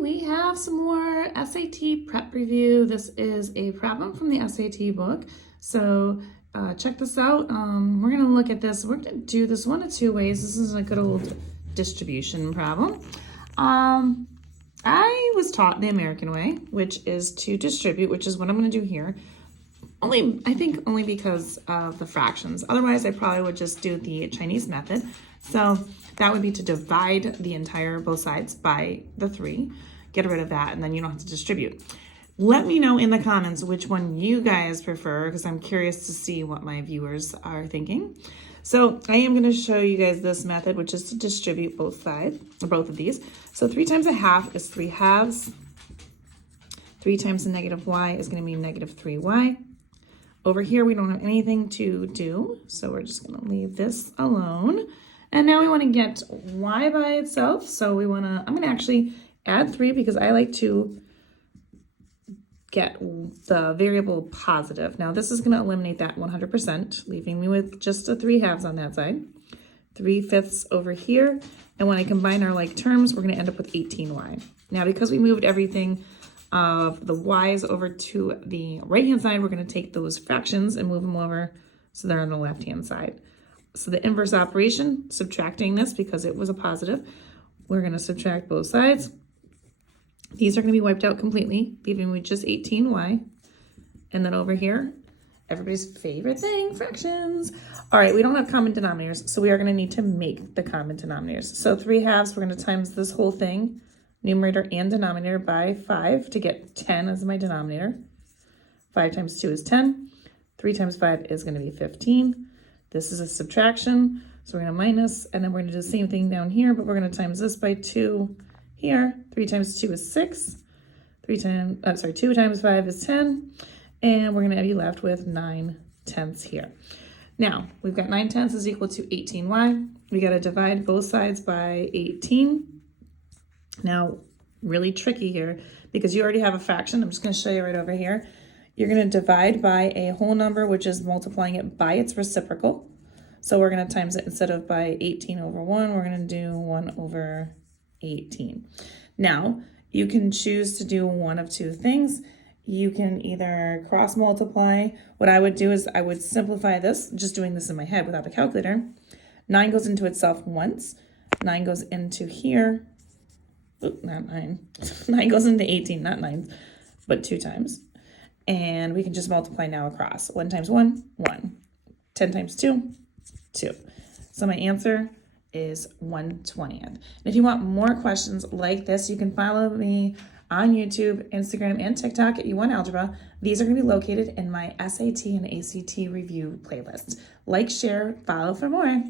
we have some more SAT prep review. This is a problem from the SAT book. So check this out. We're going to look at this. We're going to do this one of two ways. This is a good old distribution problem. I was taught the American way, which is to distribute, which is what I'm going to do here. I think only because of the fractions. Otherwise, I probably would just do the Chinese method. So that would be to divide the entire both sides by the 3, get rid of that, and then you don't have to distribute. Let me know in the comments which one you guys prefer, because I'm curious to see what my viewers are thinking. So I am going to show you guys this method, which is to distribute both sides, or both of these. So 3 times a half is 3 halves. 3 times the negative y is going to be negative 3y. Over here, we don't have anything to do, so we're just going to leave this alone. And now we want to get y by itself. So I'm going to actually add 3 because I like to get the variable positive. Now this is going to eliminate that 100%, leaving me with just a 3 halves on that side. 3/5 over here. And when I combine our like terms, we're going to end up with 18y. Now because we moved everything of the y's over to the right-hand side, we're going to take those fractions and move them over so they're on the left-hand side. So the inverse operation, subtracting this because it was a positive, we're going to subtract both sides. These are going to be wiped out completely, leaving me just 18y. And then over here, everybody's favorite thing, fractions. All right, we don't have common denominators, so we are going to need to make the common denominators. So 3 halves, we're going to times this whole thing, numerator and denominator, by 5 to get 10 as my denominator. 5 times 2 is 10. 3 times 5 is going to be 15. This is a subtraction, so we're going to minus, and then we're going to do the same thing down here, but we're going to times this by 2 here. 3 times 2 is 6. 2 times 5 is 10, and we're going to be left with 9/10 here. Now, we've got 9/10 is equal to 18y. We got to divide both sides by 18. Now, really tricky here because you already have a fraction. I'm just going to show you right over here. You're going to divide by a whole number, which is multiplying it by its reciprocal. So we're going to times it instead of by 18 over 1, we're going to do 1 over 18. Now, you can choose to do one of two things. You can either cross multiply. What I would do is I would simplify this, just doing this in my head without the calculator. 9 goes into itself once. 9 goes into here. Oop, not 9. 9 goes into 18, not 9, but 2 times. And we can just multiply now across. 1 times 1, 1. 10 times 2, 2. So my answer is 1/20. And if you want more questions like this, you can follow me on YouTube, Instagram, and TikTok at YouWantAlgebra. These are going to be located in my SAT and ACT review playlist. Like, share, follow for more.